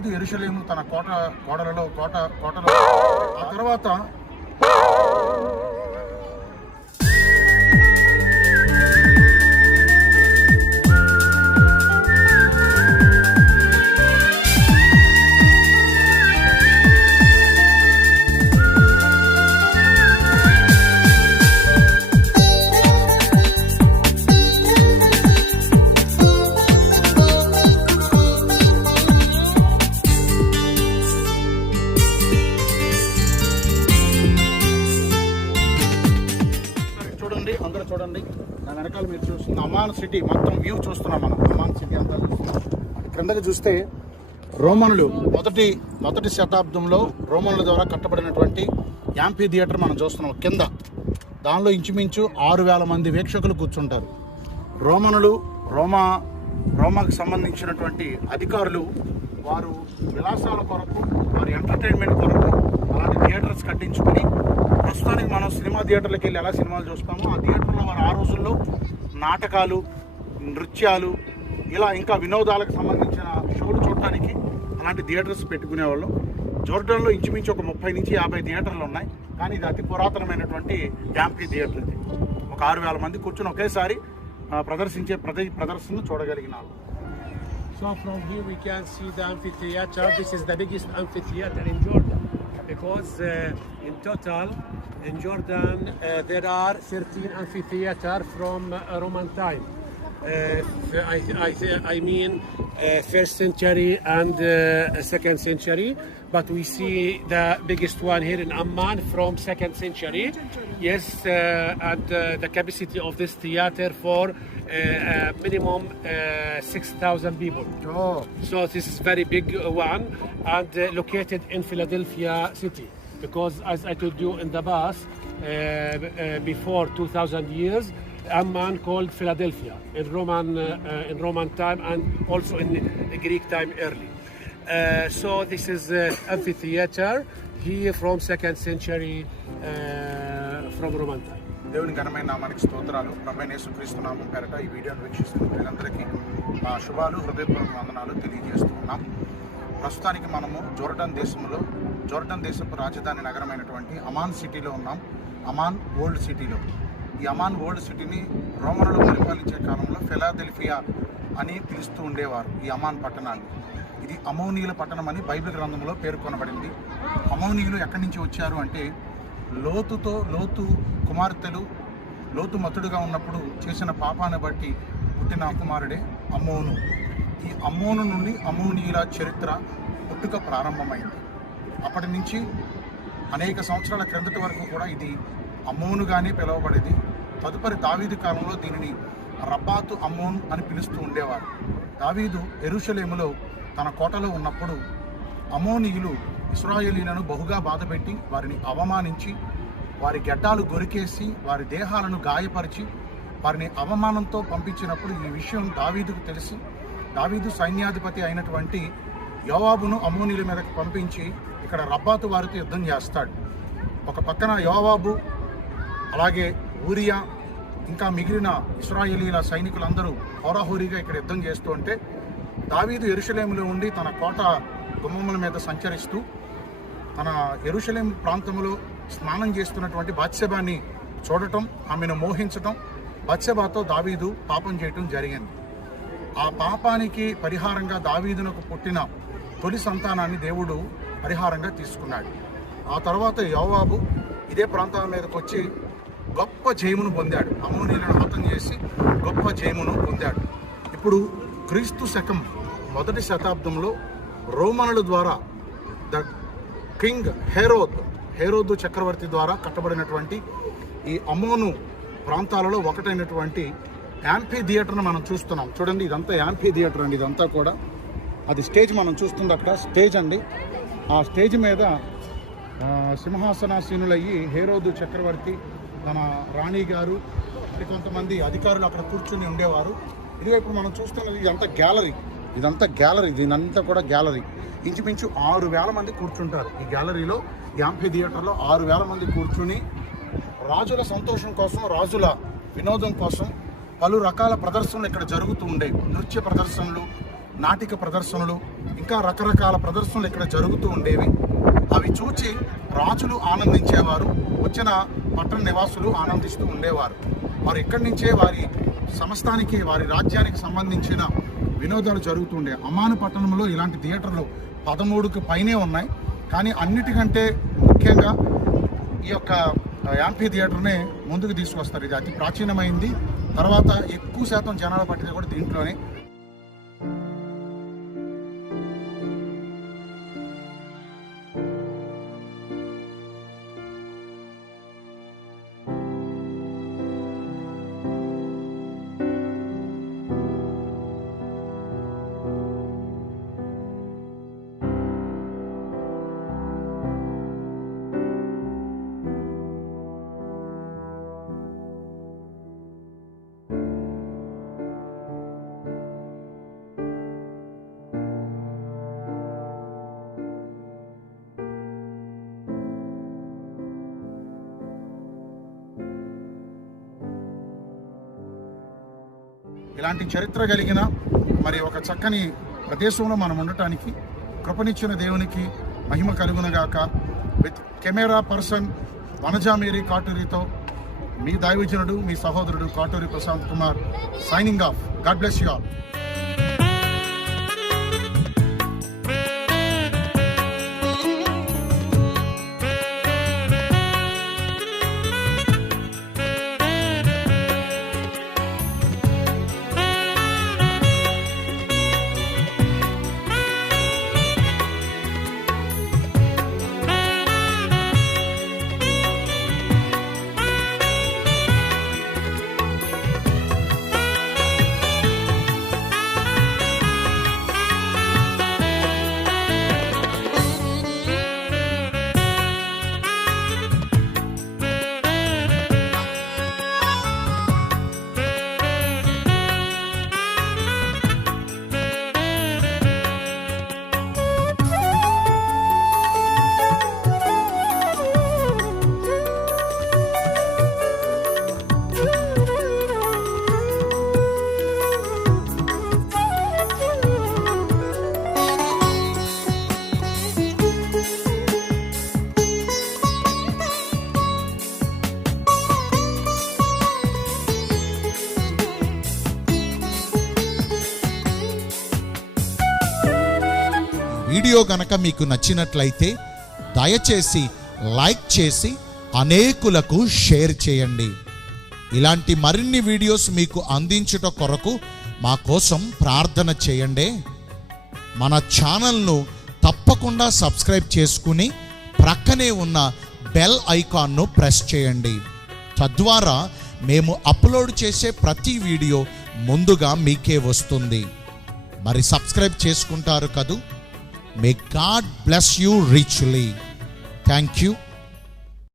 దావీదు యెరూషలేము తన కోటలో ఆ తర్వాత చూడండి నా వెనకాల మీరు చూస్తున్న అమాన్ సిటీ మొత్తం వ్యూ చూస్తున్నాం మనం. అమాన్ సిటీ అంతా చూస్తున్నాం. క్రిందకి చూస్తే రోమనులు మొదటి శతాబ్దంలో రోమనుల ద్వారా కట్టబడినటువంటి యాంఫీ థియేటర్ మనం చూస్తున్నాం. కింద దానిలో ఇంచుమించు 6,000 మంది వీక్షకులు కూర్చుంటారు. రోమాకు సంబంధించినటువంటి అధికారులు వారు విలాసాల కొరకు, వారి ఎంటర్టైన్మెంట్ కొరకు అలాంటి థియేటర్స్ కట్టించుకొని, ప్రస్తుతానికి మనం సినిమా థియేటర్లకు వెళ్ళి ఎలా సినిమాలు చూస్తామో ఆ థియేటర్లో వారు ఆ రోజుల్లో నాటకాలు, నృత్యాలు, ఇలా ఇంకా వినోదాలకు సంబంధించిన షోలు చూడటానికి అలాంటి థియేటర్స్ పెట్టుకునేవాళ్ళు. జోర్డాన్లో ఇంచుమించు ఒక 30 నుంచి 50 థియేటర్లు ఉన్నాయి. కానీ ఇది అతి పురాతనమైనటువంటి యాంఫీ థియేటర్. ఇది ఒక 6,000 మంది కూర్చొని ఒకేసారి ప్రదర్శించే ప్రదర్శనను చూడగలిగినారు. So from here we can see the amphitheater. This is the biggest amphitheater in Jordan because in total in Jordan there are 13 amphitheaters from Roman time. I mean first century and second century, but we see the biggest one here in Amman from second century. Yes, and the capacity of this theater for minimum 6,000 people. Oh. So this is very big one and located in Philadelphia city because as I told you in the past, before 2,000 years, Amman called Philadelphia in Roman time and also in Greek time early. So this is amphitheater here from second century from Roman time. దేవుని ఘనమైన నామానికి స్తోత్రాలు. ప్రభువైన యేసుక్రీస్తు నామం పేరట ఈ వీడియోను వీక్షిస్తున్న ప్రజలందరికీ మా శుభాలు, హృదయపూర్వక వందనాలు తెలియజేస్తున్నాం. ప్రస్తుతానికి మనము జోర్డాన్ దేశపు రాజధాని నగరమైనటువంటి అమాన్ సిటీలో ఉన్నాం. అమాన్ ఓల్డ్ సిటీలో. ఈ అమాన్ ఓల్డ్ సిటీని రోమనులు పరిపాలించే కాలంలో ఫిలాదెల్ఫియా అని పిలుస్తూ ఉండేవారు ఈ అమాన్ పట్టణాన్ని. ఇది అమోనీయుల పట్టణం అని బైబిల్ గ్రంథంలో పేర్కొనబడింది. అమోనీయులు ఎక్కడి నుంచి వచ్చారు అంటే లోతు కుమార్తెలు లోతు మతుడుగా ఉన్నప్పుడు చేసిన పాపాన్ని బట్టి పుట్టిన కుమారుడే అమ్మోను. ఈ అమ్మోను నుండి అమోనీయుల చరిత్ర పుట్టుక ప్రారంభమైంది. అప్పటి నుంచి అనేక సంవత్సరాల క్రిందటి వరకు కూడా ఇది అమ్మోనుగానే పిలువబడేది. తదుపరి దావీదు కాలంలో దీనిని రబ్బాతు అమ్మోన్ అని పిలుస్తూ ఉండేవారు. దావీదు యెరూషలేములో తన కోటలో ఉన్నప్పుడు అమోనీయులు ఇశ్రాయేలీలను బహుగా బాధపెట్టి వారిని అవమానించి, వారి గడ్డాలు గొరికేసి, వారి దేహాలను గాయపరిచి, వారిని అవమానంతో పంపించినప్పుడు ఈ విషయం దావీదుకు తెలిసి దావీదు సైన్యాధిపతి అయినటువంటి యోవాబును అమోనీయుల మీదకు పంపించి ఇక్కడ రబ్బాతు వారితో యుద్ధం చేస్తాడు. ఒక పక్కన యోవాబు, అలాగే ఊరియా, ఇంకా మిగిలిన ఇశ్రాయేలీల సైనికులందరూ హోరాహోరీగా ఇక్కడ యుద్ధం చేస్తూ ఉంటే దావీదు యెరూషలేములో ఉండి తన కోట గుమ్మముల మీద సంచరిస్తూ తన యెరూషలేం ప్రాంతంలో స్నానం చేస్తున్నటువంటి బత్షెబాని చూడటం, ఆమెను మోహించటం, బత్షెబాతో దావీదు పాపం చేయటం జరిగింది. ఆ పాపానికి పరిహారంగా దావీదునకు పుట్టిన తొలి సంతానాన్ని దేవుడు పరిహారంగా తీసుకున్నాడు. ఆ తర్వాత యోవాబు ఇదే ప్రాంతాల మీదకి వచ్చి గొప్ప జయమును పొందాడు. అమోనీయులను హతం చేసి గొప్ప జయమును పొందాడు. ఇప్పుడు క్రీస్తు శకం 1వ శతాబ్దంలో రోమనుల ద్వారా ద కింగ్ హేరోదు చక్రవర్తి ద్వారా కట్టబడినటువంటి ఈ అమోను ప్రాంతాలలో ఒకటైనటువంటి యాంఫీ థియేటర్ను మనం చూస్తున్నాం. చూడండి, ఇదంతా యాంఫీ థియేటర్ అండి. ఇదంతా కూడా అది స్టేజ్ మనం చూస్తుంది. అక్కడ స్టేజ్ అండి. ఆ స్టేజ్ మీద సింహాసనాసీనులయ్యి హేరోదు చక్రవర్తి, తన రాణి గారు, మరి కొంతమంది అధికారులు అక్కడ కూర్చుని ఉండేవారు. ఇదివైపు మనం చూస్తున్నది ఇదంతా గ్యాలరీ. దీనంతా కూడా గ్యాలరీ. ఇంచుమించు 6,000 మంది కూర్చుంటారు ఈ గ్యాలరీలో. యాంఫీ థియేటర్లో 6,000 మంది కూర్చుని రాజుల సంతోషం కోసం, రాజుల వినోదం కోసం పలు రకాల ప్రదర్శనలు ఇక్కడ జరుగుతూ ఉండేవి. నృత్య ప్రదర్శనలు, నాటిక ప్రదర్శనలు, ఇంకా రకరకాల ప్రదర్శనలు ఇక్కడ జరుగుతూ ఉండేవి. అవి చూచి రాజులు ఆనందించేవారు, వచ్చిన పట్టణ నివాసులు ఆనందిస్తూ ఉండేవారు. వారు ఇక్కడి నుంచే వారి సంస్థానికి, వారి రాజ్యానికి సంబంధించిన వినోదాలు జరుగుతుండే. అమాను పట్టణంలో ఇలాంటి థియేటర్లు 13కు పైనే ఉన్నాయి. కానీ అన్నిటికంటే ముఖ్యంగా ఈ యొక్క యాంఫీ థియేటర్నే ముందుకు తీసుకొస్తారు. ఇది అతి ప్రాచీనమైంది. తర్వాత ఎక్కువ శాతం జనాలు పట్టింది కూడా దీంట్లోనే. ఇలాంటి చరిత్ర కలిగిన మరి ఒక చక్కని ప్రదేశంలో మనం ఉండటానికి కృపనిచ్చిన దేవునికి మహిమ కలుగునగాక. విత్ కెమెరా పర్సన్ వనజామేరి కాటూరితో మీ దైవజనుడు, మీ సహోదరుడు Katuri Prashanth Kumar signing off. God bless you all. Video గనక మీకు నచ్చినట్లయితే దయచేసి లైక్ చేసి అనేకులకు షేర్ చేయండి. ఇలాంటి మరిన్ని వీడియోస్ మీకు అందించుట కొరకు మా కోసం ప్రార్థన చేయండి. మన ఛానల్ను తప్పకుండా సబ్స్క్రైబ్ చేసుకుని ప్రక్కనే ఉన్న బెల్ ఐకాన్ను ప్రెస్ చేయండి. తద్వారా మేము అప్లోడ్ చేసే ప్రతి వీడియో ముందుగా మీకే వస్తుంది. మరి సబ్స్క్రైబ్ చేసుకుంటారు కదూ. May God bless you richly. Thank you.